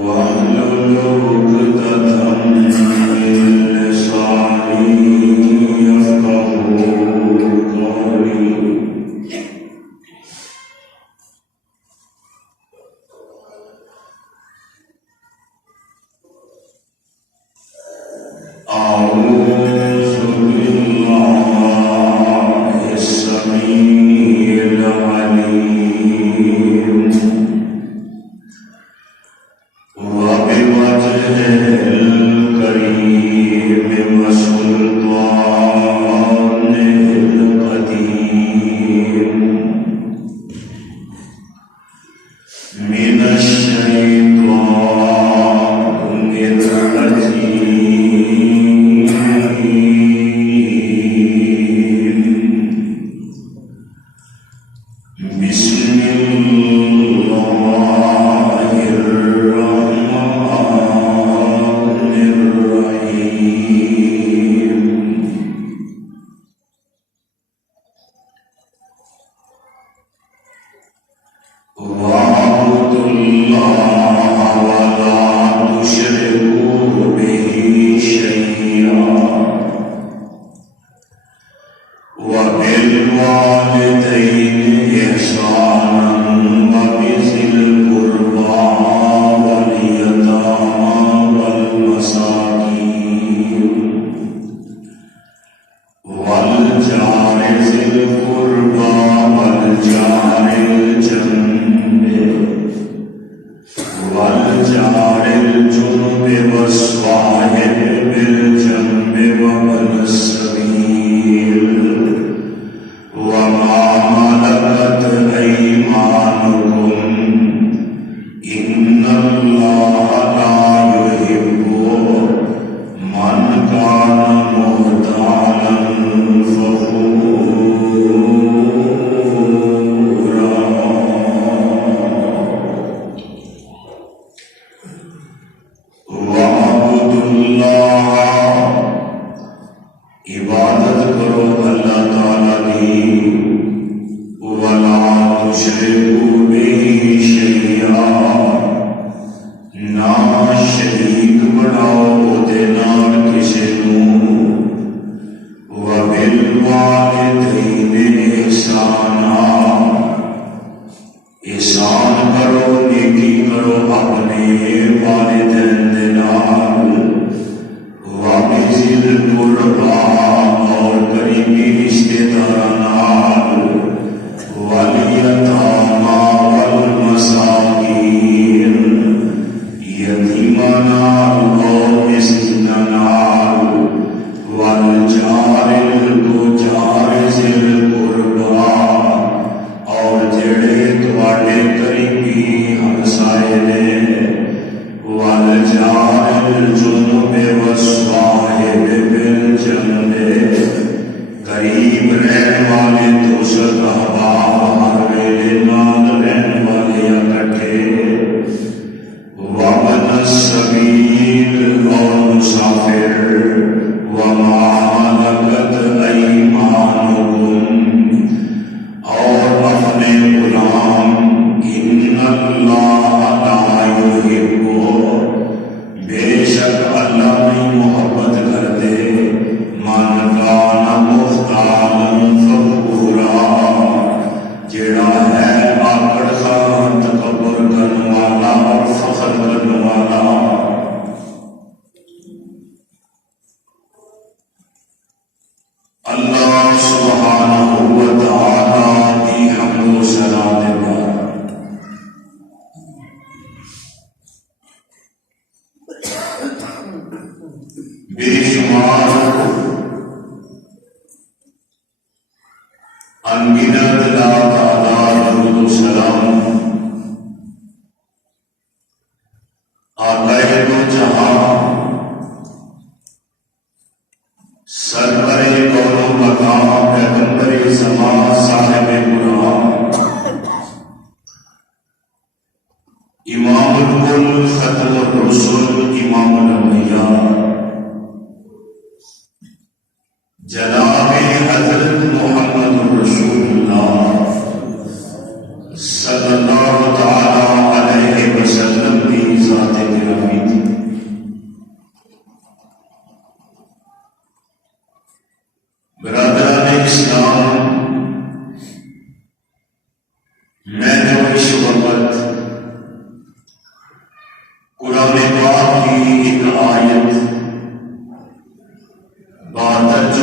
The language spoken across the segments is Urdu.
واحلل عقدة من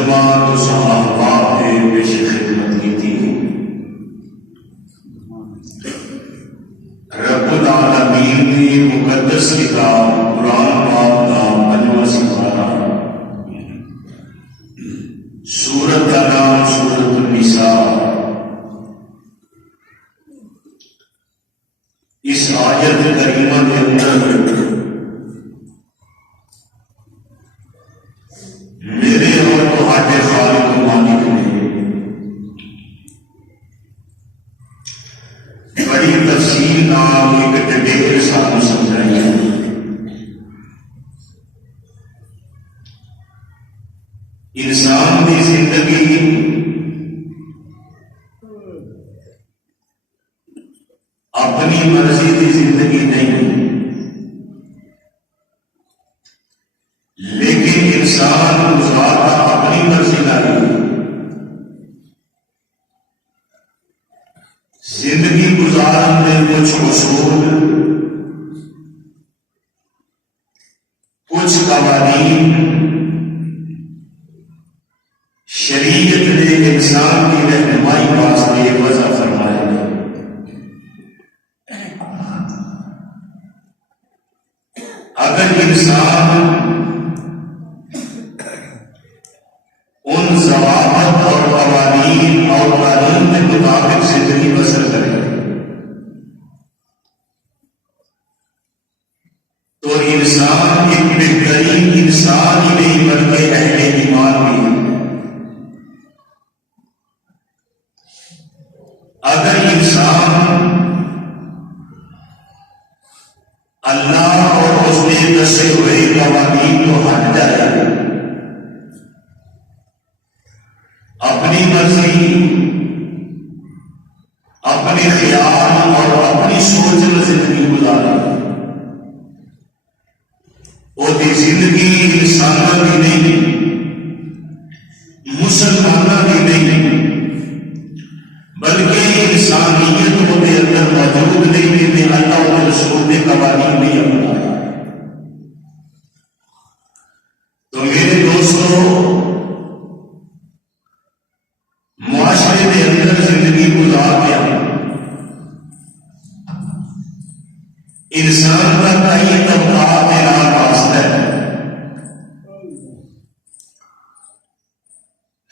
مسلمان تو صحابہ کے پیش خدمت کی تھی. رب العالمین کی مقدس کتاب قرآن پاک کا 5واں سپارہ، سورت کا نام سورت النساء. اس آیت کریمہ کے اندر میرے اور تمہارے خالق و مالک نے بڑی تفصیل نام ایک ڈیٹیل سانو سمجھائی ہے. انسان کی زندگی اپنی مرضی کی زندگی نہیں، لیکن انسان گزارتا اپنی مرضی کا نہیں. زندگی گزارن میں کچھ اصول، کچھ قوانین شریعت نے انسان کی رہنمائی واسطے وضع فرمائے. اگر انسان ان ضوابط اور قوانین اور قانون کے مطابق زندگی بسر کرے تو انسان ایک بہترین انسان ہی نہیں بلکہ اہل ایمان بھی ہے. اگر انسان اللہ اور اس نے دسے ہوئے قوانین کو ہٹ جائے، اپنی مرضی، اپنے خیال اور اپنی سوچ میں زندگی گزارے، وہ زندگی انسانوں کی نہیں، مسلمانوں کی نہیں، بلکہ انسانیت وہ کے اندر موجود نہیں کہ اللہ اور رسول نے قوانین بھی اپنایا. تو میرے دوستوں، معاشرے کے اندر زندگی گزار کے انسان کا کئی طبقات اعلان واسطہ ہے.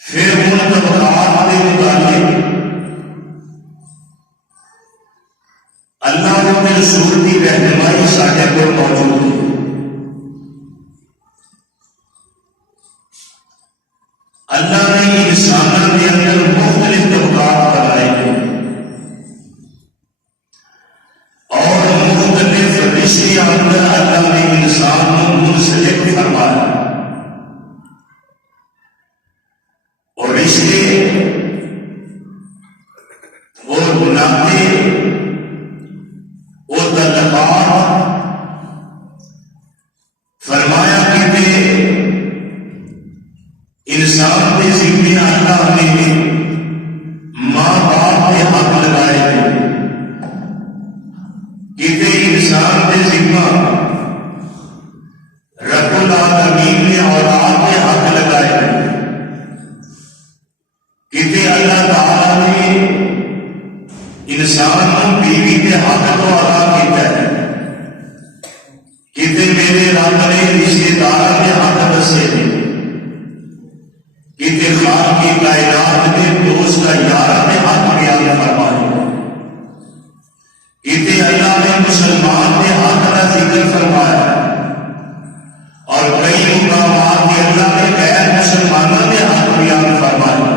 پھر ان طبقات کے متعلق اللہ کے رسول کی رہنمائی سارے کو موجود ہے. اللہ نے انسانوں کے اندر مختلف طبقات بنائے ہیں اور مختلف رشتے اندر اللہ نے انسان کو منسلک فرمایا. اور رشتے اور ناطے اور تعلقات فرمایا کہ انسان کے ذمہ اللہ نے ماں باپ کے حق لگائے ہیں، کہ انسان کے ذمہ رب العالمین نے اولاد کے حق لگائے ہیں، کہ اللہ تعالی نے انسان بیوی کے حق کو ادا کیا ہے، کہ میرے رب نے رشتے دار کے حق دسے ہیں، کہ خان کی کائنات میں دوست کا یارہ میں حق بیان فرمایا، کہ اللہ نے مسلمان کے حق کا ذکر فرمایا، اور کئی مقامات کے اللہ نے غیر مسلمانوں کے حق بیان فرمایا.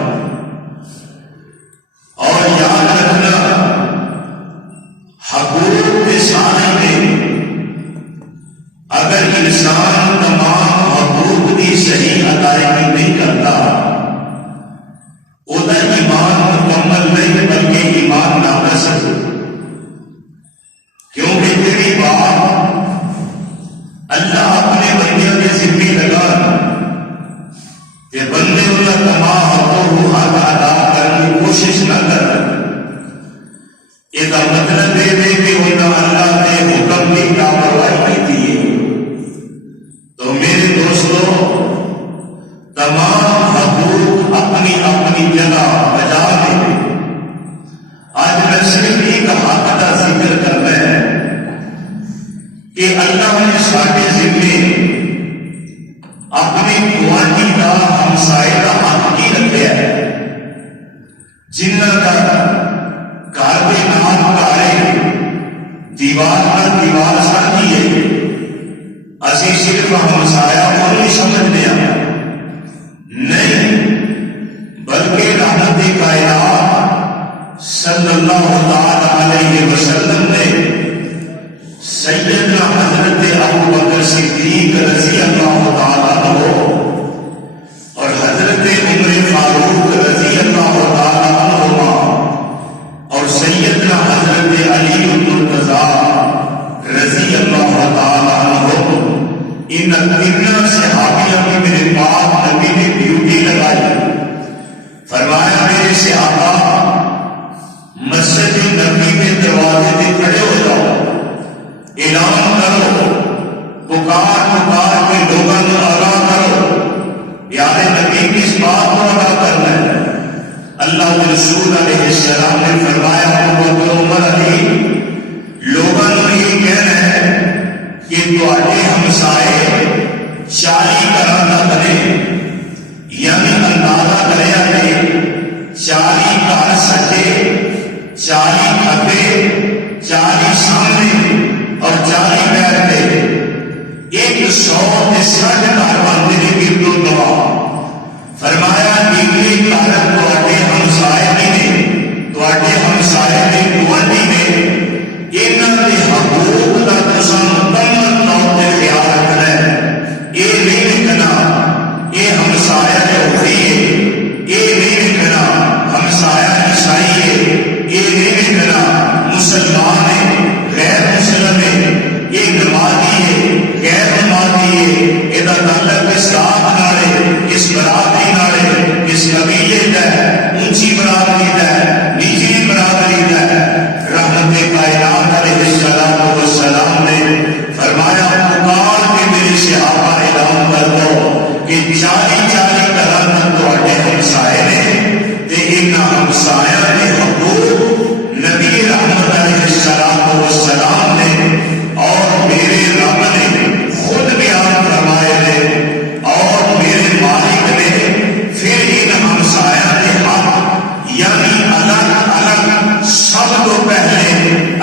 اور یاد رکھنا، حقوق کے سانے میں اگر انسان تمام حقوق کی صحیح ادائیگی نہیں کرتا، وہ ایمان مکمل نہیں بلکہ ایمان ناقص ہے. کیونکہ تیری بات اللہ اپنے بندوں کے ذمہ لگا کہ بندے انہیں تمام حقوق کو حق ادا کرنے کی کوشش نہ کر. یہ مطلب ہے کہ انہیں اللہ نے حکم کی لاپرواہی کی ہے. تو میرے دوستوں، تمام حقوق جنہ کا گھر کے نام گھارے دیوار پر دیوار سڑتی ہے، اسی صرف ہمسایا کو نہیں سمجھنے آیا، نہیں بلکہ رحمت کائنات صلی اللہ علیہ وسلم نے سیدنا حضرت ابو بکر صدیق رضی اللہ تعالیٰ عنہ اور حضرت عمر فاروق رضی اللہ تعالیٰ عنہ اور سیدنا حضرت علی المرتضی رضی اللہ تعالیٰ عنہ، ان تینوں صحابیوں کی میرے پاک نبی نے ڈیوٹی لگائی، فرمایا میرے صحابہ مسجد نبی کے دروازے پہ کھڑے ہو جاؤ، اعلان کرو، پکار پکار کے لوگوں کو آگاہ کرو، پیارے نبی کس بات کو ادا کرنا ہے؟ اللہ کے رسول علیہ السلام نے فرمایا ابو بکر عمر علی لوگوں نے یہ کہنا ہے کہ تواڈے ہمسائے چالی طرح نہ بنے، یعنی اندازہ کریا کہ 40 گھر سجے، 40 کھبے، 40 سامنے اور 40 پیر پہ، 160 گھر بنتے ہیں گرد و دوا۔ فرمایا نگلی گھر تواڈے ہمسائے نے، تواڈے ہمسائے نے گوانڈی نے، انہاں دے حقوق دا تساں مکمل طور تے خیال رکھنا ہے۔ یہ نہیں لکھنا یہ ہمسایا یہودی ہے، یہ نہیں لکھنا ہمسایا عیسائی ہے، یہ نہیں لکھنا مسلمان ہے غیر مسلم ہے، یہ نمازی ہے غیر نمازی ہے، یہ تعلق اس رات نالے، اس برادری نالے، اس قبیلے دا اونچی برادری دا نیچی برادری دا۔ رحمت کائنات علیہ السلام نے فرمایا پکار کے میرے صحابہ اعلان کر دو کہ 40 طرح تواڈے ہمسائے نے تے انہاں ہمسایاں دے حقوق نبی رحمت علیہ السلام نے اور میرے رب نے خود بیان فرمائے نے، اور میرے مالک نے پھر ان ہمسایاں دے حق یعنی الگ الگ سب کو پہلے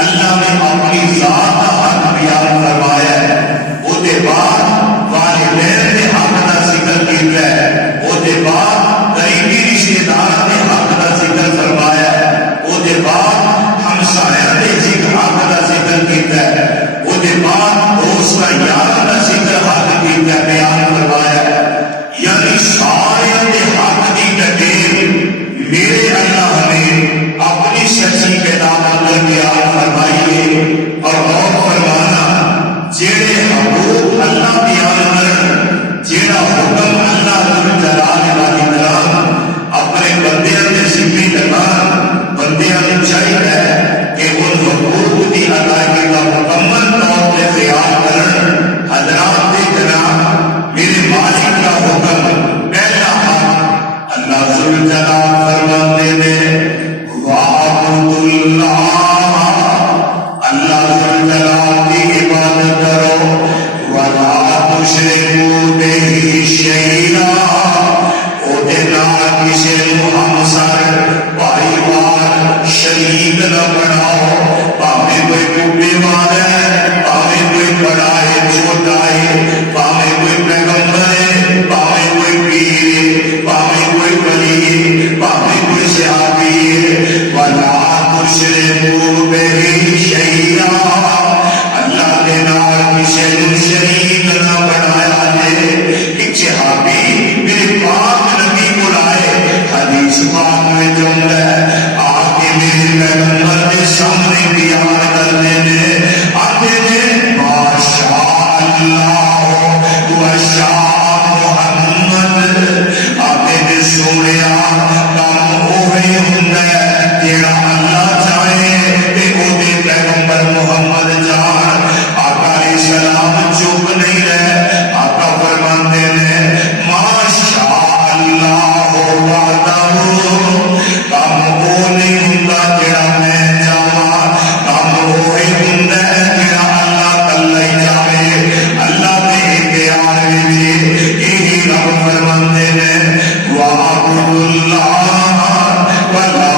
اللہ نے اپنی ذات کا حق بیان فرمایا ہے، وہ دے بعد والدین کے حق کا ذکر کیا ہے، وہ دے بعد قریبی رشتے دار کے حق کا ذکر فرمایا ہے، وہ دے بعد ہمسایہ کے حق کا ذکر کیا ہے، وہ دے بعد دوست کا یار کا ذکر حق کیا بیان فرمایا ہے۔ یعنی سارے کے حق کی ڈٹیل میرے اللہ نے اپنی سچی کتاب اندر بیان فرمائی ہے، اور غور فرمانا جیڑے حقوق اللہ بیان کرن، جیڑا حکم اللہ ذو جلال والاکرام اپنے بندیاں کے ذمہ لگان، بندیاں کو چاہیے کہ ان حقوق کی ادائیگی کا مکمل طور سے خیال کرن۔ حضرات کے جناب میرے مالک کا حکم پہلا حق اللہ ذو جلال فرماتے ہیں وَاعْبُدُوا اللَّهَ، اللہ ذو جلال کی عبادت کرو، وَلَا تُشْرِكُوا بِهِ شَيْئًا، اوہدے نال کسے نوں ہمسر پائیوار شریک نہ بناؤ، پاویں کوئی بوبے والا ہے، پاویں کوئی بڑا ہے چھوٹا ہے، پاویں کوئی پیغمبر ہے، پاویں کوئی پیر ہے، پاویں کوئی ولی ہے، پاویں کوئی صحابی ہے، وَلَا تُشْرِكُوا بِهِ شَيْئًا، اللہ کے نال کسے نوں شریک نہ بنایا جائے۔ ایک صحابی میرے پاک نبی کو لائے، حدیث پاک میں جملہ ہے آ کے میرے پیغمبر کے سامنے بیان کرنے میں آتے نے ماشاء اللہ وشاء محمد، آتے نے سونیا کام اوہی ہوندا ہے جیڑا اللہ چاہے تے او دے پیغمبر محمد جان۔ آقا علیہ السلام چپ نہیں رہے، آقا فرماتے نے ماشاء اللہ وحدہ، کام وہ نہیں ہوندا جیڑا میں چاہاں، کام وہی ہوندا ہے جیڑا اللہ کلا ہی چاہے۔ اللہ دے اختیار وچ یہی رب فرماتے نے وَاعْبُدُوا اللَّهَ وَلَا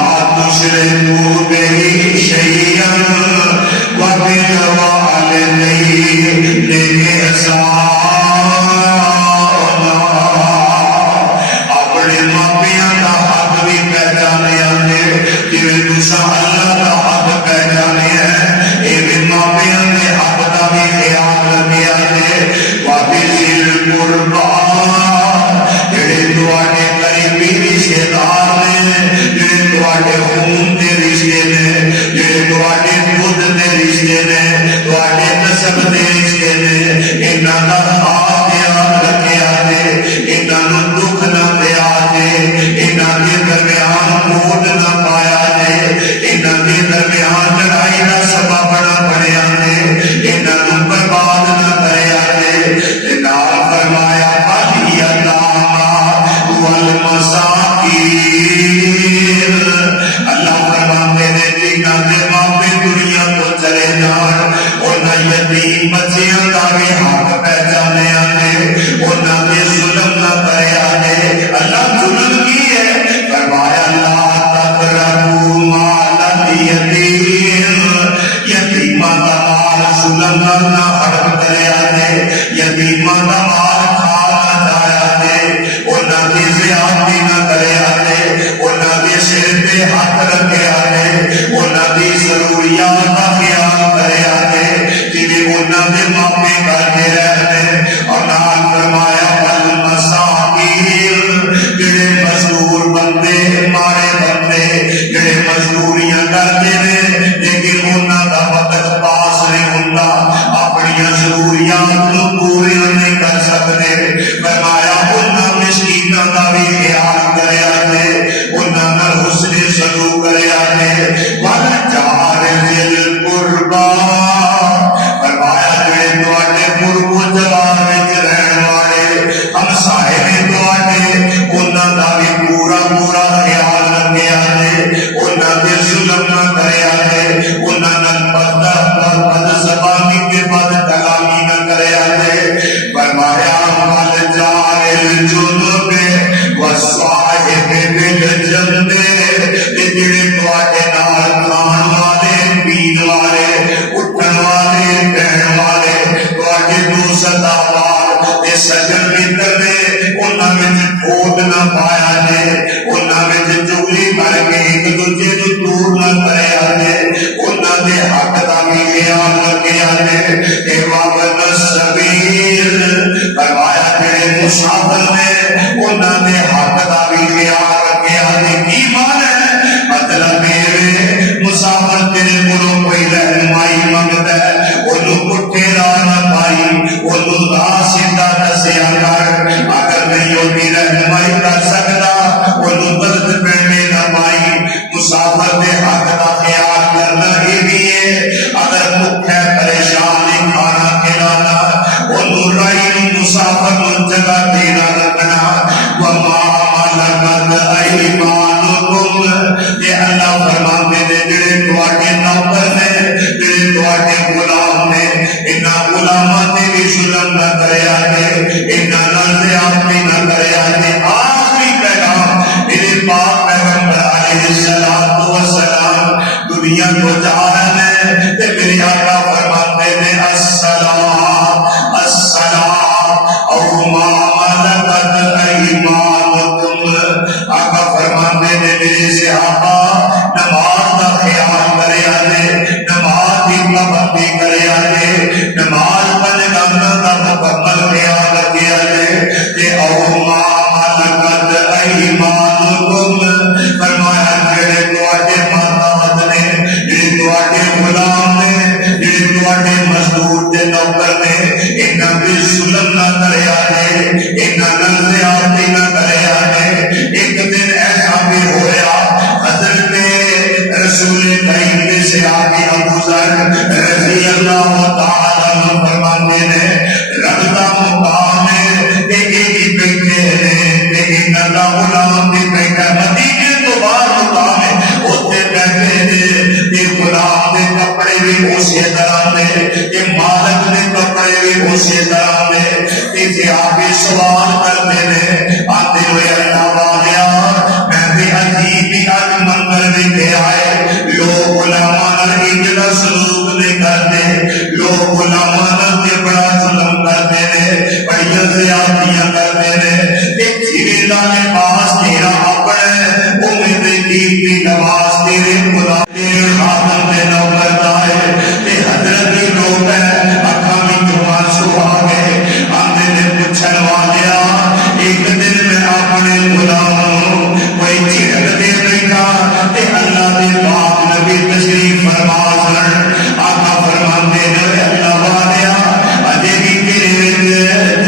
ووٹ نہ پایا جے، انہاں وچ چگلی کر کے ایک دوجے نوں دور نہ کریا جے، انہاں دے حق دا بھی خیال رکھیا جے۔ اے وابن السبیل فرمایا جڑے مسافر نے انہاں دے حق دا بھی خیال رکھیا جے۔ کی مان ہے؟ مطلب مسافر تیرے کولوں کوئی رہنمائی منگدا ہے، اونوں پٹھے راہ نہ پائی، اونوں راہ سیدھا دسیا کر۔ اگر نہیں ہوتی رہنمائی کر سکتا اونوں غلط پہنے نہ پائی۔ مسافر دے حق دا خیال کرنا یہ بھی ہے، اگر بھوکا پریشان کھانا کھلانا، اونوں رائی مسافر نوں جگہ دینا رکھنا۔ وما ملکت ایمانکم، یہ اللہ فرماندے نے جڑے تواڈے نوکر نے، جڑے تواڈے غلام نے، انہاں غلاماں تے بھی ظلم نہ کریا جے، انہاں نال زیادتی نہ کریا جے۔ آخری پیغام میرے پاک پیغمبر علیہ الصلوۃ والسلام دنیا کو جا رہے ہیں تے میرے آقا فرماتے نے الصلاۃ الصلاۃ او ما ملکت ایمانکم۔ آقا فرماتے نے میرے صحابہ نماز دا خیال کریا جے، نماز دی پابندی کریا جے، نماز پنجگانہ دا مکمل خیال رکھیا جے۔ تے او ما ملکت ایمانکم فرمایا جڑے تواڈے ماتحت نے، جڑے تواڈے غلام نے، جڑے تواڈے مزدور تے نوکر نے، انہاں تے ظلم نہ کریا جے، انہاں نال زیادتی نہ کریا جے۔ ایک دن ایسا بھی ہویا حضرت رسول کریم کے صحابی ابو ذر رضی اللہ تعالی عنہ فرماتے نے رب دا مقام ہے تے ایک بیٹھے نے تے انہاں دا غلام بھی بیٹھا، مدینے تو باہر مقام ہے، اوتھے بیٹھے نے تے غلام دے کپڑے بھی اسی طرح نے تے مالک دے کپڑے بھی اسی طرح نے تے صحابی سوال کرتے نے آتے ہوئے اللہ والیاں میں بھی عجیب ہی اج منظر ویکھے آئے، لوگ غلاماں نال انجلا سلوک نہیں کرتے، لوگ غلاماں نال تے بڑا ظلم کرتے نے، بڑیاں زیادتیاں کرتے نے۔ ایک جیویں دا لباس تیرا اپنا ہے، اوویں دے قیمتی لباس تیرے خدا تیرے خادم دے نوکر دا ہے۔ تے حضرت دی لوگ ہے اکھاں وچوں آنسو آ گئے، آندے نے پوچھن والیا ایک دن میں اپنے غلام کوئی جھڑک دے بیٹھا تے اللہ دے پاک نبی تشریف فرما سن۔ آقا فرماندے نے اللہ والیا اجے بھی تیرے وچ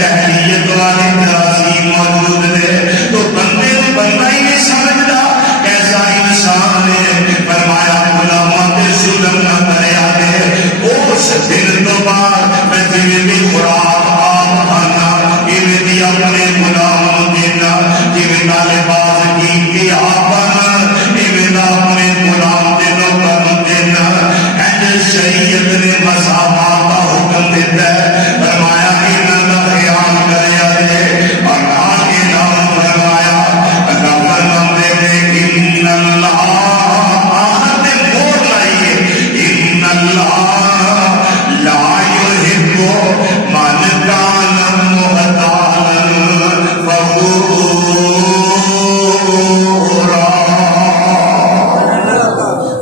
جاہلیت والے تراثیم موجود نے، تو بندے نوں بندہ ہی نہیں سمجھدا، کیسا انسان ہے۔ فرمایا غلاماں تے ظلم نہ کریا جے۔ اس دن تو بعد میں جویں بھی خوراک آپ کھانا ایویں دی اپنے غلام نوں دینا، جویں دا لباس قیمتی آپ پانا ایویں دا اپنے غلام دے نوکر نوں دینا۔ انج شریعت نے مساوات دا حکم دیتا ہے۔ فرمایا انہاں دا خیال کریا جے، اور نال اعلان فرمایا اللہ فرماندے نے ان اللہ آہد مور لائیے ان اللہ لا یحب من کان محتالا فخورا۔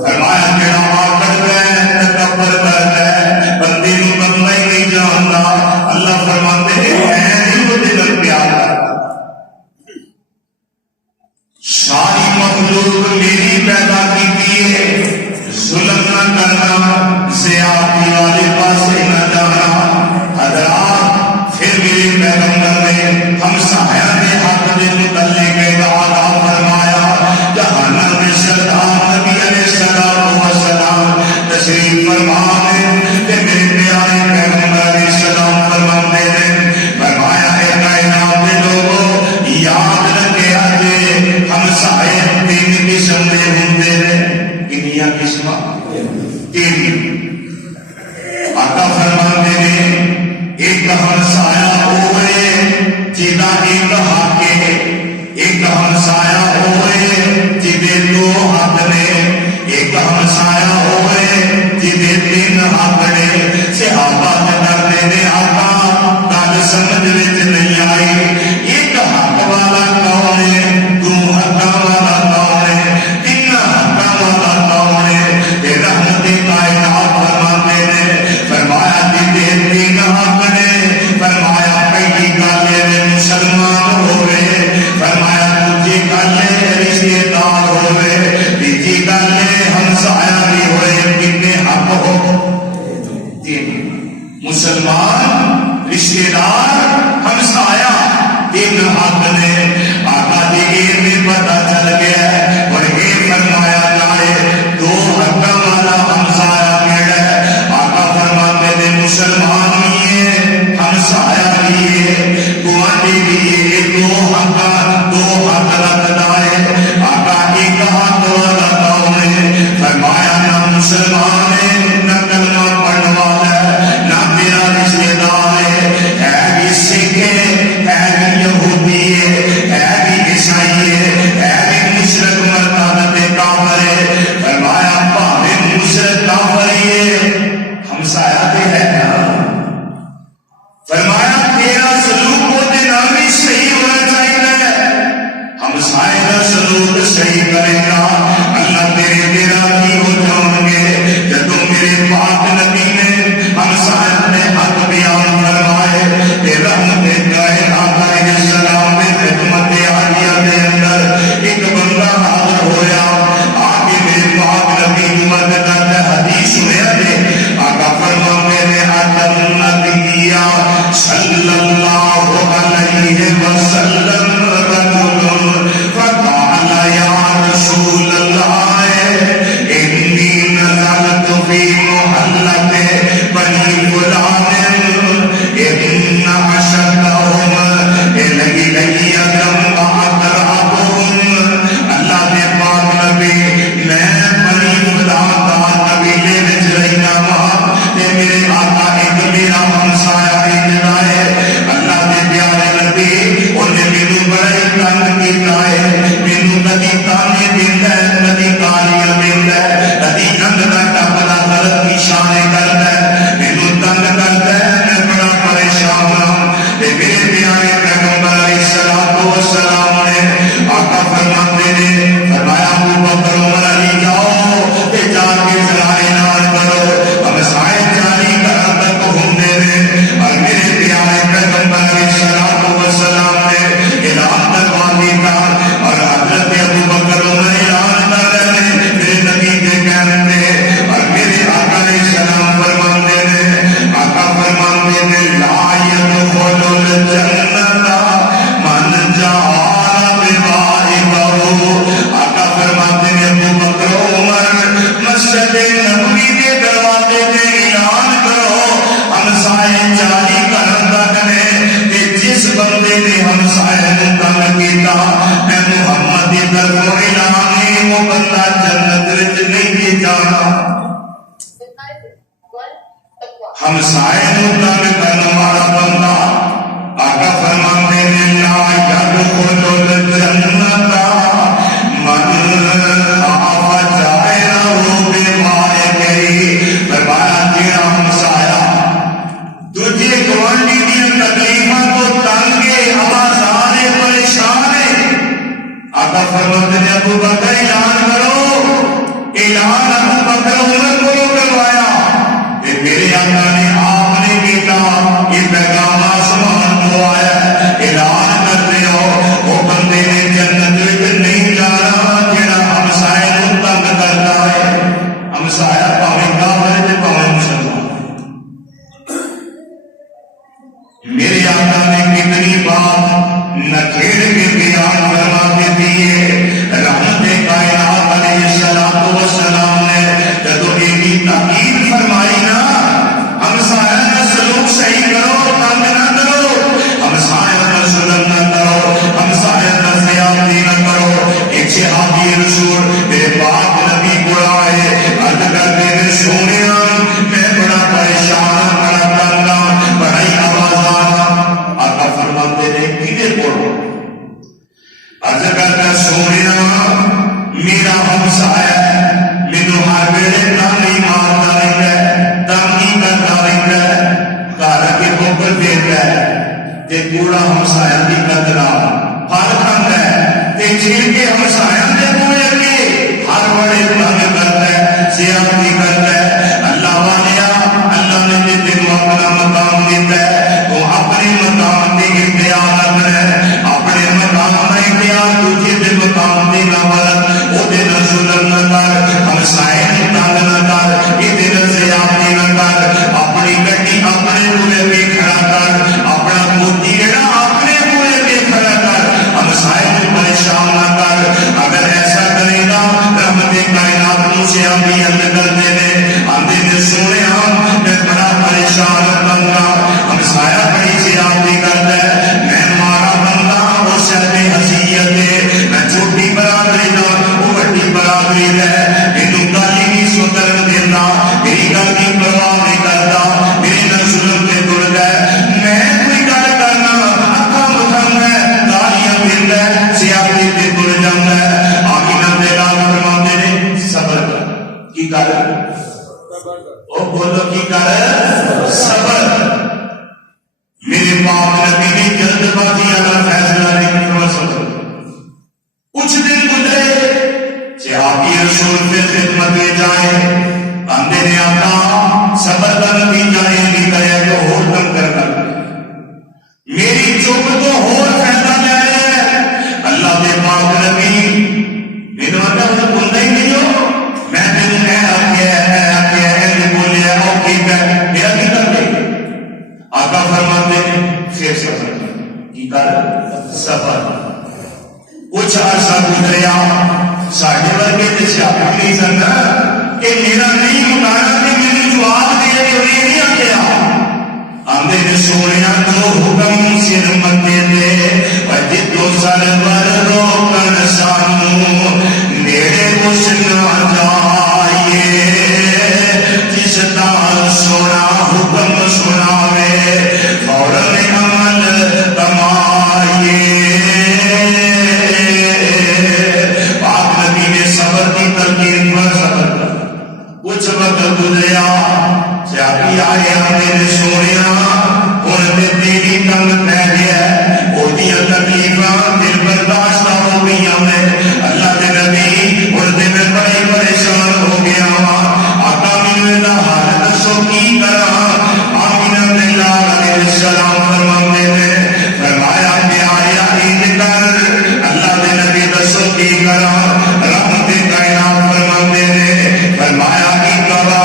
فرمایا جڑا آکڑ ہے تکبر کرتا ہے، بندے نوں بندہ ہی نہیں جانتا، اللہ فرماتے ہیں میں نہیں وہ دل پیار کرتا۔ ساری مخلوق میری پیدا کی ہے، ظلم نہ کرنا، زیادتی والے پاسے نہ جانا۔ حضرات پھر میرے پیغمبر نے ہمسایہ کے حق کے متعلق وعدہ فرمایا۔ جہنم میں سردار نبی علیہ السلام تشریف فرما ہے کہ میرے پیارے پیغمبر علیہ السلام فرماتے ہیں، فرمایا اے کائنات کے لوگوں یاد رکھے آجے ہمسائے تین قسم دے ہوندے نے۔ کنیاں قسم؟ تین۔ آقا فرماتے ہیں ایک ہمسایہ ہوئے جدا ایک حق ہے، ایک ہمسایہ ہوئے جدے دو حق نے، ایک ہمسایہ ہوئے جدے تین حق نے۔ صحابہ کرتے نے آقا گل سمجھ وچ نہیں آئی، ایک حق والا کون مسلمان رشتے دار ہمسایا تین حق نے آقا دی میں پتہ چل گیا ہے اور یہ فرمایا جائے دو حقاں والا ہمسایا کیڑا ہے آقا فرماتے نے مسلمان بھی ہے ہمسایا بھی ہے گوانڈی بھی ہے دو حق رکھتا ہے آقا ایک حق والا کون ہے فرمایا نہ مسلمان ہے نہ کلمہ پڑھنے والا ہے نہ میرا رشتے دار ہے بھی سکھ ہے بھی یہودی ہے بھی عیسائی ہے بھی مشرک مرتد کافر ہے فرمایا بھاوے مشرک کافر ہے ہمسایا تے ہے نا فرمایا تیرا سلوک ہوتے نام بھی صحیح ہونا چاہیے ہمسائے کا سلوک صحیح کرے گا اللہ تیرا بھی ہو جاؤں گے جب میرے پاک نبی نے ہمسائے نے حق بیان فرمائے کہ رحمت کائنات علیہ السلام میں خدمت عالیہ کے اندر ایک بندہ حاضر ہویا آگے میرے پاک نبی مرد کرتے حدیث سنیا دے آقا فرماتے نے آتم نبی صلی اللہ علیہ وسلم رجل فقال یا رسول اللہ انی نزلت فی محلت بنی فلان ان اشدهم الی جنب اقربهم اللہ نے پاک نبی میں بنی فلان دا قبیلے وچ رہنا وا تے میرے آقا ایک میرا ہمسایا ہے اللہ نے پیارے نبی انہیں مینوں بڑا ہی تنگ کیتا ہے مینوں کدی تانے دیندا ہے کدی گالیاں دیندا ہے کدی ننگا ٹپلا غلط نشانے کردا ہے مینوں تنگ کردا ہے میں بڑا پریشان ہوں تے میرے پیارے پیغمبر علیہ الصلوۃ والسلام نے آقا فرماتے نے فرمایا ابو بکر عمر علی جاؤ تے جا کے ذرا اعلان کرو ہم سائے جاری کرا تک ہوندے نے اور میرے پیارے پیغمبر علیہ الصلوۃ والسلام نے اعلان کروا دیا اور حضرت ابو بکر عمر اعلان کر رہے ہیں میرے نبی کے کہنے اور میرے آقا علیہ السلام فرماتے ہیں آقا فرماتے ہیں لا يدخل الجنت من جعل بوائقه آقا فرماتے ہیں ابو بکر عمر مسجد نبوی کے دروازے پہ اعلان کرو ہمسائے جاری کرن دا کرے کہ جس بندے نے ہمسائے نوں تنگ کیتا میں محمد دی طرفوں اعلان ہے وہ بندہ جنت وچ نہیں جانا ہمسائے نوں تنگ کرن والا بندہ آقا فرماتے ہیں لا يدخل الجنت من خاف جائرہ بوائقہ فرمایا تیرا ہمسایا دوجے گوانڈی دی تکلیفاں تو تنگ آزار پریشان ہے آقا فرماتے ہیں ابو بکر اعلان کرو اعلان ابو بکر عمر کو کروایا کہ میرے آقا نے آپ نے کیتا یہ پیغام آسمان کو آیا اعلان کرتے ہو وہ بندے نے جنت وچ نہیں جانا جڑا ہمسائے نوں تنگ کرتا ہے ہمسایا بھاویں کافر تے بھاویں مسلمان میرے آقا نے کتنی بات نکھیڑ کے بیان فرما کے دیے رحمت کائنات علیہ الصلوۃ والسلام نے جدو ایڈی تاکید فرمائی نا ہمسایہ کا سلوک صحیح کرو تنگ نہ کرو ہمسایہ کا ظلم نہ کرو ہمسایہ کا زیادتی نہ کرو ایک صحابی رسول میرے پاک نبی کو آئے عرض کرتے ہیں سونیا میں بڑا پریشان بڑا تنگ بڑا ہی آوازان آقا فرماتے ہیں کدھر پڑھو عرض کرتا سونیا میرا ہمسایہ ہے مینوں ہر ویلے تنگ نہیں مارتا رہتا ہے تنگ نہیں کرتا رہتا ہے گھر کے بوکر دیتا ہے تے کوڑا ہمسایہ دی قدر پھل کھاندا ہے تے چھیل کے ہمسایہ دے بوئے اگے ہر بڑے تنگ کرتا ہے زیادتی کرتا ہے اللہ والیا اللہ نے جے تینوں اپنا مقام دیتا ہے تو اپنے مقام دے اختیار کرے اپنے مقام کا اختیار دوجے دے مقام دے نہ ورت او دے نہ ظلم نہ کر ہمسائے نوں تنگ نہ کر اے دے نہ زیادتی نہ کر اپنی گڈی اپنے باقی رسول پھر خدمت میں جائیں آندے نے آقا صبر کا نتیجہ نہیں کرے تو اور کم کرنا میری چپ تو اور فائدہ لے رہے اللہ کے پاک نبی میرے مطلب وہ بندہ ہی نہیں ہو میں تین ہے بولیا ٹھیک ہے میرا کی کر دے آقا فرماتے ہیں پھر سفر کی کر سفر کچھ عرصہ گزریا ساڑھے ورگے جیسے آپ نہیں سننا کہ میرا نہیں مکانا کہ میری جواب دے تو نہیں آگیا آندے نے سوڑیا تو حکم سر متے دے وجدو سرور روکن سانو نیڑے کچھ نہ جائیے جس دار سونا حکم سناوے فوراً عمل کمائیے صبر کی تلقین پر صبر کر کچھ وقت گزریا چاہیے آئے میرے سونیا ہوں تے تیری تنگ پہ گیا وہدیاں تکلیفاں دل برداشت ہو گئی اللہ کے نبی ہوں تے میں بڑے پریشان ہو گیا آقا میرا حال دسو کی کرا آمینہ علیہ السلام فرماتے ہیں فرمایا کہ آیا عید کر اللہ کے نبی دسو کی کرا فرمایا کہ کبا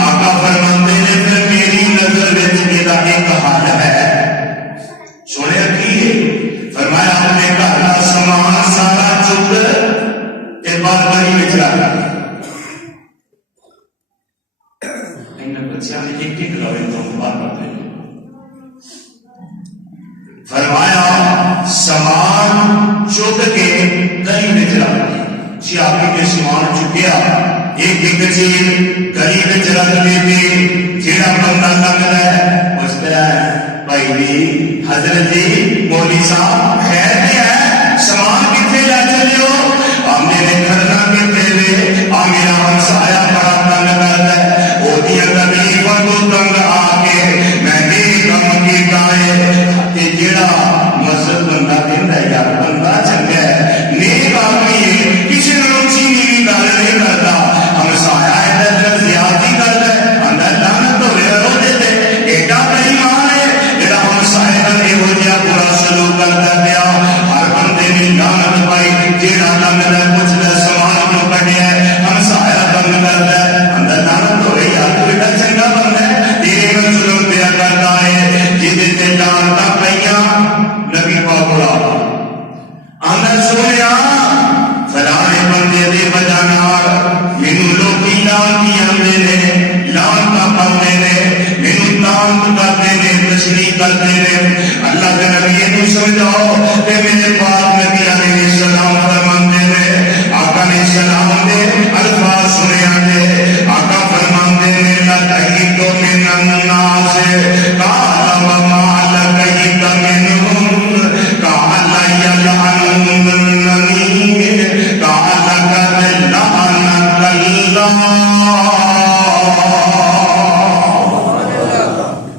آقا فرماتے ہیں پھر میری نظر میرا ایک حال ہے سونے رکھیے فرمایا اپنے گھر کا سامان سارا چک بار باری میں چلا بچیاں نے ایک ایک لوے تو بار بار فرمایا سامان چک کے گلی میں چلا جی آپ کے سامان چکیا ایک ایک چیز گلی میں رکھ دیتی جیڑا بندہ لگتا ہے پوچھتا ہے بھائی جی حضرت جی مولوی صاحب خیر کیا ہے سامان کتنے لے چلے ہو میرے کھڑنا کتنے وے میرا ہمسایا بڑا تنگ کرتا ہے وہ تکلیفوں کو تنگ آ کے میں نے کم کیتا ہے جیڑا مذہب بندہ دینا ہے یار بندہ چنگا ہے نیک آدمی ہے کسی نے اونچی نیوی گل نہیں کرتا ہمسایا ادھر زیادتی کرتا ہے اندر لعنت ہوئے رو دیتے ایڈا بڑی مان ہے جڑا ہمسائے کا یہو جہا برا سلوک کرتا پیا ہر بندے نے لعنت پائی جیڑا لنگدا پوچھدا سوال کیوں کڈیا ہے ہمسایا تنگ کرتا ہے اندر لعنت ہوئے یار تو ایڈا چنگا بندہ ہے تیرے ظلم پیا کرتا ہے جہدے تے لعنتاں پئیاں نبی پاک آندا سونیا فلانے بندے دے وجہ نال مینوں لوکی لعنتی آندے نے لعنتاں پاندے نے مینوں تانگ کردے نے تشریح کردے نے اللہ دے نبی نوں سمجھاؤ تے میرے پاک نبی علیہ السلام فرماندے نے آقا نے سلام دے الفاظ سنیا دے آقا فرماندے نے لا تحید من الناس قال وما لقيت منهم قال يلعنونني قال قد لعنك الله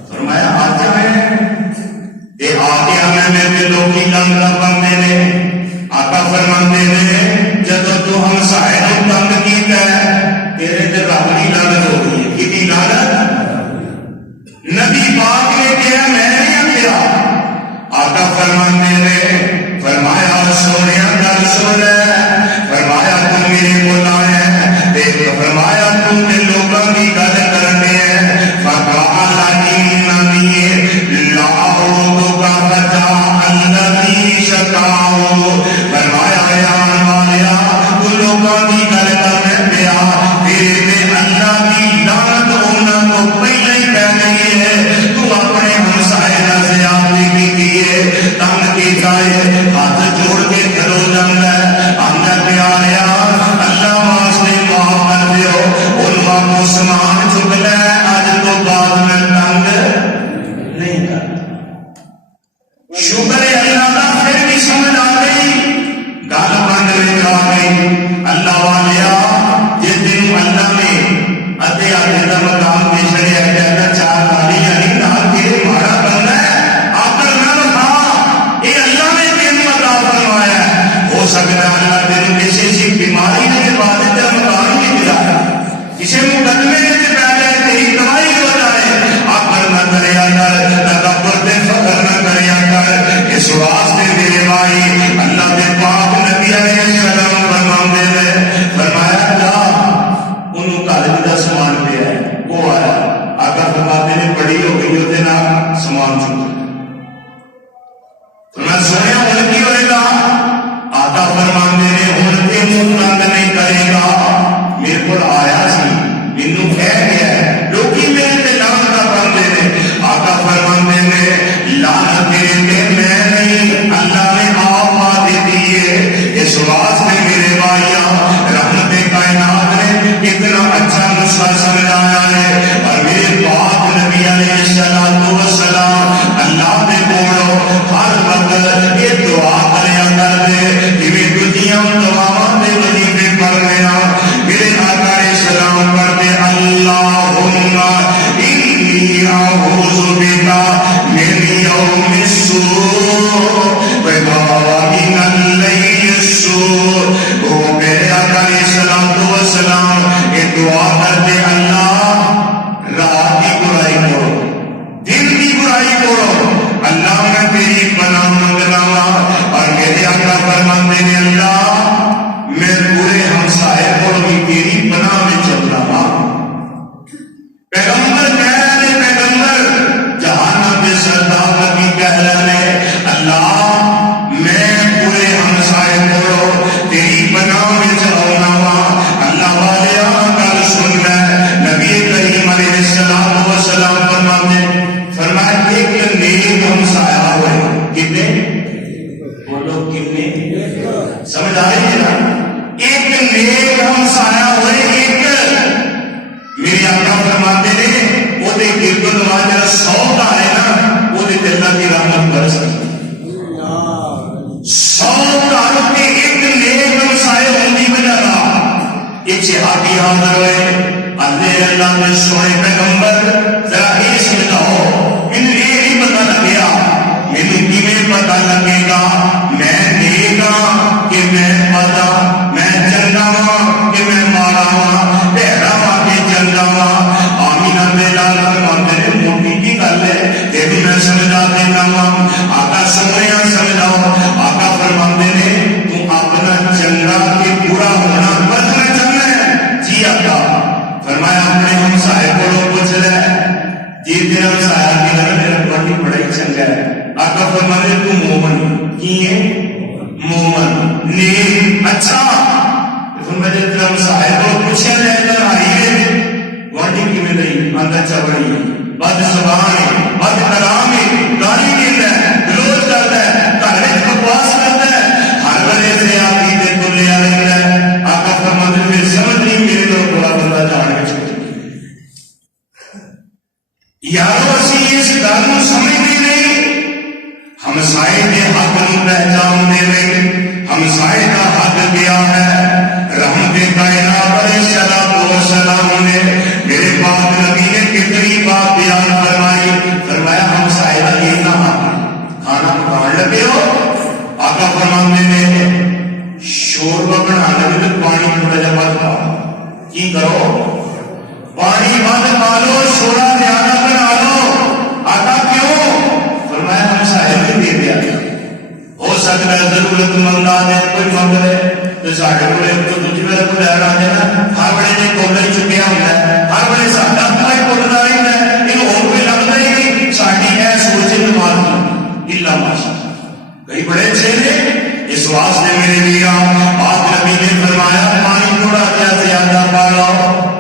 فرمایا آ جائے اے آ گیا میں میرے لوگی لنگا بندے نے آقا فرماندے نے جدو تو ہمسائے نوں تنگ کیتا ہے تیرے تے رب دی لعنت ہو گئی ہے کیدی لعنت نبی پاک نے کہا میں نہیں کیا آقا فرماندے نے فرمایا سونیا گل سن فرمایا تم میرے مولا ہے تے فرمایا تم نے لوگاں دی گل کرنے ہے فقال اننی لا اعوذ بك الذی شکاؤ فرمایا بیان والیا تو لوگاں دی گل کرنے پیا تیرے اللہ کی لعنت انہاں کو پہلے ہی پہ گئی ہے تو اپنے ہمسائے نال زیادتی کی ہے تنگ کیتا ہے ہاتھ جوڑ کے کرو جاندا ہے آندا پیاریا اللہ واسطے معاف کر دیو انہاں کو سامان چک لے اج تو بعد میں تنگ نہیں کرتا شکر ہے اللہ دا پھر بھی سمجھ آ گئی گل بند میں آ گئی اللہ والیا جس دن اللہ نے ادھے آدھے کا مقام دے چڑیا کہنا چار گالیاں نہیں نہ کہ مارا بندہ ہے آکر نہ رکھا یہ اللہ نے دن عطا فرمایا سونے ہوں کی ہوئے گا؟ آقا فرماندے نے ہوں تے منہ تنگ نہیں کرے گا. میرے کو آیا سی مینوں کہہ گیا لوکی میرے تے لعنت پاندے نے. آقا فرماندے نے لعنت تیرے تے میں نہیں اللہ نے آپ پا دی ہے. اس واسطے میرے بھائیاں رحمت کائنات نے اتنا اچھا نسخہ سمجھایا ہے. اور میرے پاک نبی علیہ الصلوۃ والسلام اللہ دے کولوں ہر وقت یہ دعا کریا کردے جویں دنیا دعاواں دے وظیفے پڑھنے میرے آقا علیہ السلام پڑھتے اللہم انی اعوذ بک من یوم السوء ومن اللیل السوء. وہ میرے آقا علیہ السلام یہ دعا کرتے اللہ رات کی برائی کرو دن کی برائی کرو اللہ میں تیری پناہ منگنا. اور میرے آقا فرماتے ہیں اللہ میں پورے ہمسائے کو بھی تیری پناہ میں چل رہا. پیغمبر کہہ رہے پیغمبر جہان کے سردار نبی کہہ رہے اللہ میں پورے ہمسائے کو تیری پناہ میں چلاؤں. اللہ والے گل سن لے. نبی کریم علیہ السلام والسلام فرمایا ایک نیک ہمسایہ ہوئے. کتنے بولو کتنے سمجھ آ رہی ہے نا؟ ایک نیک ہمسایہ ہوئے. ایک میرے آقا فرماتے نے وہ گرد نواز 100 کا ہے نا وہ اللہ کی رحمت برس سکتی. 100 گھروں کے ایک نیک ہمسائے ہونے کی وجہ ایک صحابی حاضر ہوئے. اللہ نے سونے پیغمبر ذرا یہ سمجھاؤ مجھے یہ نہیں پتا لگیا مجھے کیویں پتا لگے گا میں نیک ہاں کہ میں پتا میں چنگا ہاں کہ میں ماڑا ہاں بہرا ہاں کہ چنگا ہاں. آمینہ دے لال فرماتے ہیں موٹی کی گل ہے یہ بھی میں سمجھا دینا ہوں. آقا سونے سمجھاؤ. آقا فرماتے ہیں تو اپنا چنگا کہ برا ہونا بدلنا چاہنا ہے. جی آقا. فرمایا اپنے ہمسائے کو پوچھ لے جی تیرا ہمسایہ کی طرح میرا بڑی بڑا ہی چنگا ہے. آقا فرماتے تو مومن کی ہے مومن نیک اچھا. فرمایا تیرا ہمسایہ کو پوچھا لے کر آئی ہے واٹی کی میں نہیں اندر چوڑی بد زبان ہے بد کلام ہے گالی دیتا ہے گلوچ کرتا ہے گھر میں بکواس کرتا ہے ہر بڑے سے آتی دے تو لے آ رہتا ہے. آقا فرماتے پھر سمجھ نہیں میرے لوگ بڑا بندہ جان کے چھوٹی یارو اسی اس گل کو سمجھتے نہیں. ہمسائے کے حق کو پہچان دے نہیں. ہمسائے کا حق کیا ہے؟ رحمت کائنات علیہ السلام نے میرے پاک نبی نے کتنی بات بیان فرمائی. فرمایا ہمسائے کا یہ نہ کھانا پکان لگے ہو. آقا فرماتے نے شوربہ بنانے میں پانی تھوڑا جا بند پاؤ. کی کرو پانی بند پا لو شورا زیادہ بنا لو. آقا کیوں؟ فرمایا ہمسائے میں دے دیا. ہو سکتا ہے ضرورت مند آ جائے کوئی منگ رہے تو ساڈے کو دوجی بار کو لے آ جائے نا ہر بڑے نے کول ہی چکیا ہوتا ہے ہر بڑے ساڈا اپنا ہی کولدا رہتا ہے. یہ اور کوئی لگتا ہی نہیں ساڈی ہے سوچ نماز الا ماشاء کئی بڑے اچھے نے. اس واسطے میرے ویرا پاک نبی نے فرمایا پانی تھوڑا سا زیادہ پا لو.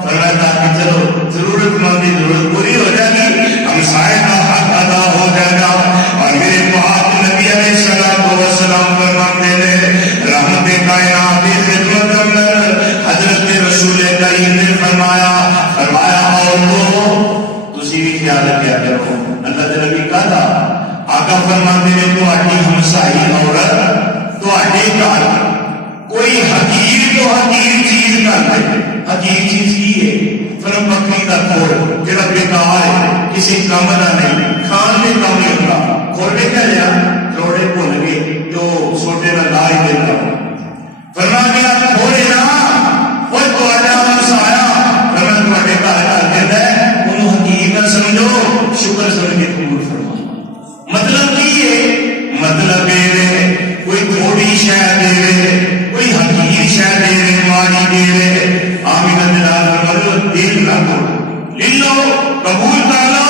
فرمایا تاکہ چلو ضرورت مند کی ضرورت پوری ہو جائے گی ہمسائے کا حق ادا ہو جائے گا. اور میرے پاک نبی علیہ السلام فرماتے ہیں رحمت کائنات کی خدمت اندر حضرت رسول کریم نے فرمایا اور تسی بھی خیال رکھیا کرو. اللہ کے نبی کہا آقا فرماتے ہیں تہاڈی ہمسائی عورت تہاڈے گھر کوئی حقیر تو حقیر چیز کر دے. حقیر چیز کی ہے؟ فرم بکری کا کھوڑ جڑا بیکار ہے کسی کام کا نہیں کھان میں کام نہیں ہوتا. کھوڑ دیکھا لیا روڑے بھول گئے تو سوٹے کا لا ہی دیتا. فرما دیا کھوڑے نا وہ تو آجا ہمسایا فرما تہاڈے گھر کر دیتا ہے انہوں حقیر نہ سمجھو شکر سمجھ کے قبول فرما. مطلب کی ہے؟ مطلب یہ کوئی تھوڑی شے دے کوئی حقیر شے دے ماڑی دے آمینہ دلال فرماؤ دل نہ توڑو لے لو قبول کر لو.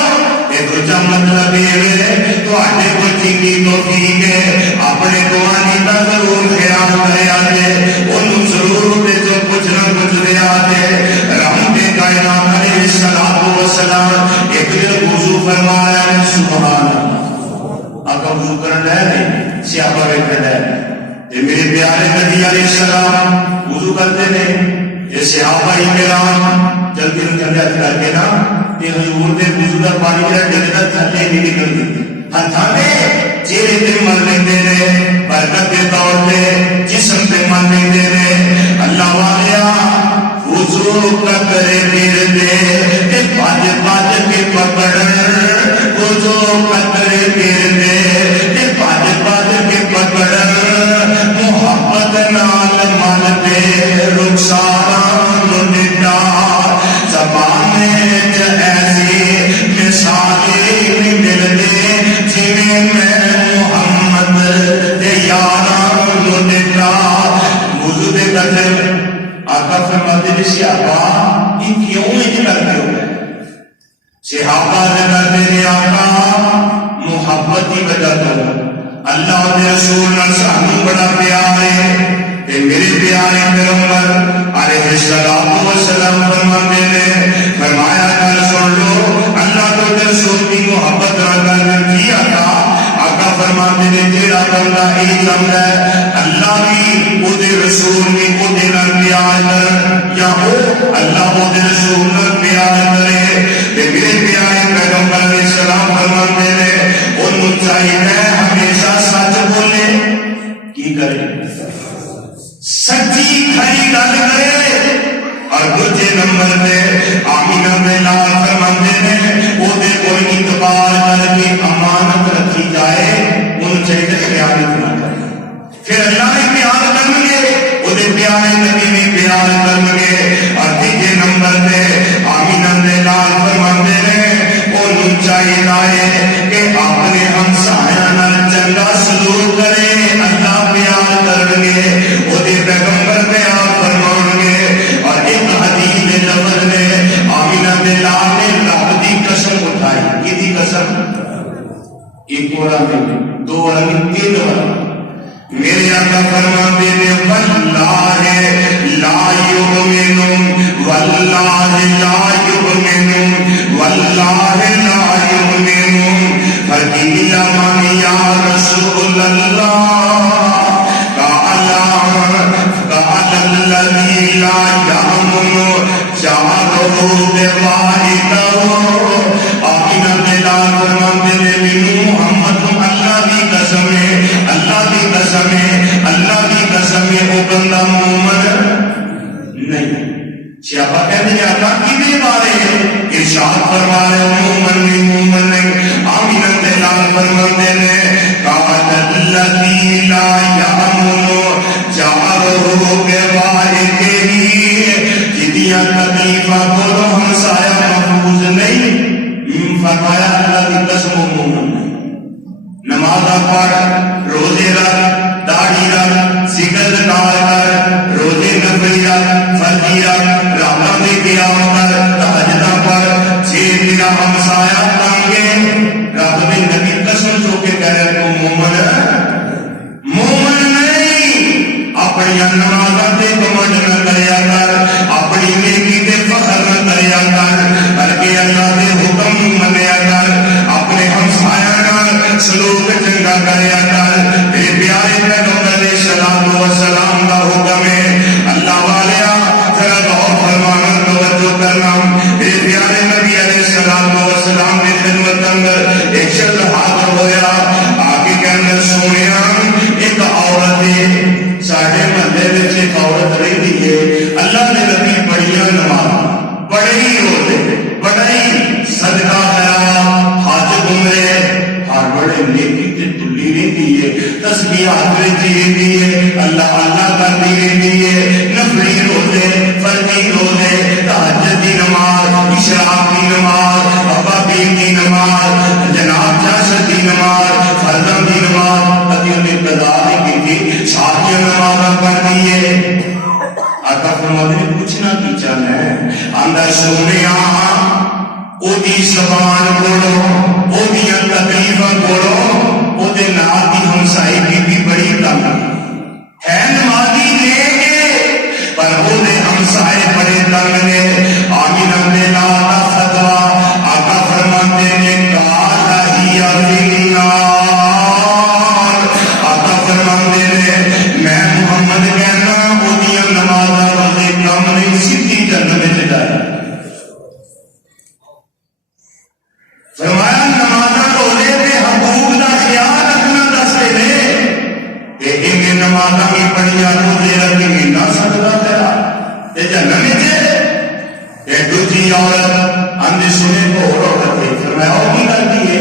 یہ دوجا مطلب یہ ہے تو آٹے کو کی توفیق ہے اپنے قوانی کا ضرور خیال کریا جے انہوں ضرور دے جو کچھ نہ کچھ دیا جے رحمت کائنات علیہ السلام والسلام ایک دن وضو فرمایا ہے سبحان اللہ آقا وضو کرنا ہے سیاپا بیٹھا ہے یہ میرے پیارے نبی علیہ السلام وضو کرتے ہیں یہ صحابہ کرام جلدی نکلے کر کے نا یہ حضور دے وضو کا پانی جڑا ڈگدا تھلے نہیں نکلدی ہتھاں دے چہرے تے مل لیندے نے برکت دے طور تے جسم تے مل لیندے نے اللہ والیا وضو کرے پھر دے تے پاج پاج کے پکڑ وضو کرے پھر دے تے پاج پاج کے پکڑ محبت نال من تے رخسار لٹا زبان ایسی مثالیں ملتے جنہیں میں محمد یارا لٹا وضو دے قدر آقا فرماتے ہیں صحابہ یہ کیوں نہیں کرتے ہو صحابہ نے کرتے ہیں آقا محبت کی وجہ تو اللہ کے رسول نے سانو بڑا پیار ہے کہ میرے پیارے پیغمبر علیہ السلام فرماتے ہیں فرمایا کر سن لو اللہ کے رسول کی محبت نہ کر کیا تھا آقا فرماتے ہیں تیرا بندہ ایک لفظ ہے اللہ بھی وہ دے رسول بھی وہ دے پیار کر یا وہ اللہ وہ دے رسول نہ پیار کرے کہ میرے پیارے پیغمبر علیہ السلام فرماتے ہیں انہوں چاہیے ہمیشہ سچ بولے کی کرے سچی کھری گل کرے اور دوسرے نمبر پہ آمینہ میں لال فرماتے ہیں وہ دے کوئی اعتبار کر کے امانت رکھی جائے ان چاہیے خیانت نہ کرے پھر اللہ نے پیار کریں گے وہ دے پیارے نبی بھی پیار کریں گے اور تیسرے نمبر پہ آمینہ میں لال فرماتے ہیں ان چاہیے کہ اپنے ہمسایہ نال چنگا سلوک کرے اللہ پیار کریں گے وہ دے پیغمبر پیار فرمائیں گے اور ایک حدیث لفظ میں آمینہ بلال نے رب دی قسم اٹھائی کی دی قسم ایک اور دو اور تین اور میرے آقا فرماتے ہیں واللہ لا یؤمنون واللہ لا یؤمنون واللہ لا یؤمنون فقیل من یا رسول اللہ قال الذی لا یؤمن جارہ بوائدہ آمینہ بلال فرماتے ہیں محمد اللہ کی قسم ہے اللہ کی قسم ہے اللہ کی قسم ہے وہ بندہ مومن نہیں صحابہ کہتے ہیں آقا کتنے بارے ارشاد فرما رہے مومن نہیں آمینہ بلال فرماتے ہیں قال الذی لا یؤمن جارہ بوائدہ جدیاں تکلیفہ بولو ہمسایہ محفوظ نہیں فرمایا اللہ کی قسم مومن نہیں نماز پڑھ روزے رکھ داڑھی رکھ ذکر کار کر روزے نفلی رکھ فرضی رکھ راتاں دی قیام کر تہجد پڑھ جے تیرا ہمسایہ تنگے رب نے نبی قسم چو کے کہہ رہے تو مومن نہیں اپنی نمازاں تے گھمنڈ نہ کریا کر اپنی نیکی تے فخر نہ کریا کر بلکہ اللہ دے حکم منیا کر اپنے ہمسایہ نال سلوک چنگا کریا کر میرے پیارے پیغمبر علیہ الصلوۃ والسلام کا حکم ہے اللہ والیا ذرا غور فرمانا توجہ کرنا میرے پیارے نبی علیہ الصلوۃ والسلام کی خدمت اندر ایک شخص حاضر ہویا آگے کہنا سونیا ایک عورت ہے ساڈے محلے وچ ایک عورت رہندی ہے اللہ نے نبی بڑیاں نماز بڑے ہی روزے بڑا ہی صدقہ خیرات حج عمرے ہر بڑے نیکی تے تلی رہتی ہے تسبیحات رہتی ہے اللہ اللہ کرتی رہتی ہے نفلی روزے فرضی روزے تہجد کی نماز اشراق کی نماز ابابیل کی نماز جناب جاشر کی نماز فرضاں کی نماز کبھی انہیں قضا نہیں کی تھی ساتھ نمازاں پڑھتی ہے آقا فرماتے ہیں پوچھنا کی چاہنا ہے اندر سونے او دی زبان بولو او دی تکلیفاں بولو او دے نال دی ہمسائی بی بڑی تنگ ہے، نمازی لے کے پر وہ دے ہمسائے بڑے تنگ نے. آمینہ دے نال دا فتوا آقا فرماتے نے قال ہی فی النار. آقا فرماتے نے میں محمد کہنا اودیاں نمازاں روزے کم نہیں، سیدھی جنت وچ جائے. فرمایا نمازاں روزے تے حقوق دا خیال رکھنا دستے نے تے انہیں نمازاں بھی پڑھیاں روزے رکھ کے نہ سکتا تیرا تے جنت وچ. ایک دوسری عورت اندھی سنے کو اور عورت ہے. فرمایا اور کی کرتی ہے؟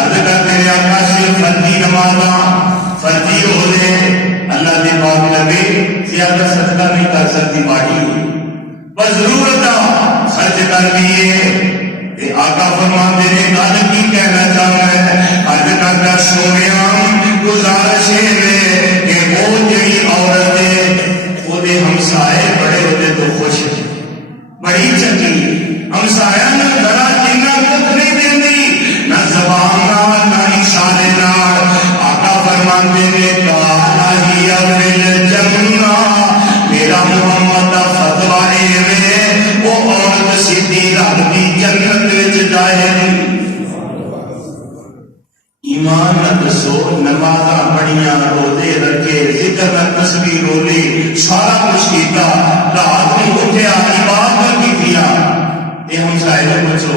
عرض کرتے ہیں آقا صرف فرضی نمازاں فرضی روزے اللہ دی پاک نبی زیادہ صدقہ نہیں کر سکتی باقی بس ضرورت خرچ کر دیے. آقا فرماتے ہیں گل کی کہنا چاہتا ہے؟ عرض کرتا سونے گزارش ہے کہ وہ جڑی عورت ہے وہ دے ہمسائے بڑے ہوتے تو خوش بڑی چنگی ہمسایا نہ گلا جنہ دکھ نہیں دیندی نہ زبان نال نہ اشارے نال. آقا فرماتے ہیں قال ہی فی الجنہ. میرا محمد دا فتوا ہے وہ عورت سیدھی رب دی جنت وچ جائے. ایمان نہ دسو نمازاں پڑھیاں روزے رکھے ذکر نہ تسبیح رولی سارا کچھ کیتا رات میں اٹھیا عبادت کیتیا تے ہم سائے بچو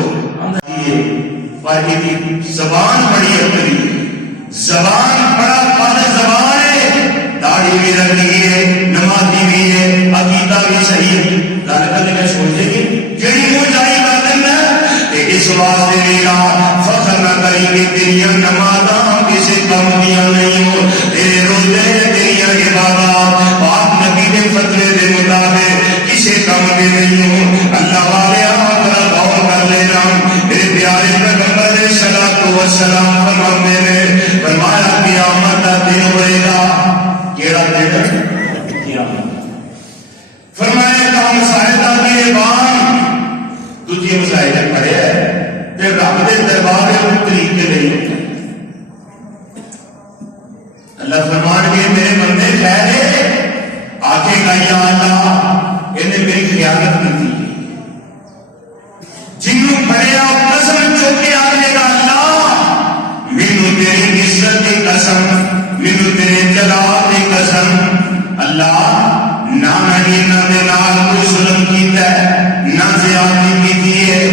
باقی دی زبان بڑی اتری زبان بڑا پاک زبان ہے. داڑھی بھی رکھی ہے نمازی بھی ہے عقیدہ بھی صحیح ہے. گل کدے میں سوچے گی جڑی منہ جائی کر دینا تے اس واسطے میرا فخر نہ کریں گے تیریاں نمازاں کسی کم دیاں نہیں ہو تیرے روزے تیریاں عبادات پاک نبی کے فتوے دے مطابق کسی کم کے نہیں ہو. اللہ والے ذرا غور کر لینا. میرے پیارے پیغمبر علیہ الصلوۃ والسلام فرماتے ہیں فرمایا قیامت کا دن ہوئے گا. کیڑا دن؟ قیامت. فرمایا کہ ہمسائے دا دیوان تجھے مسائل پڑے ہے تے رب دے دربار میں طریقے نہیں. اللہ فرمان کے میرے بندے ٹھہرے آکے گا یا اللہ انہیں میری خیانت کی تھی جنوں پڑیا قسم چوکے آنے گا اللہ مینوں تیری عزت کی قسم مینوں تیرے جلال کی قسم اللہ نہ میں نے نہ دے نال کوئی ظلم کیتا ہے نہ زیادتی کی ہے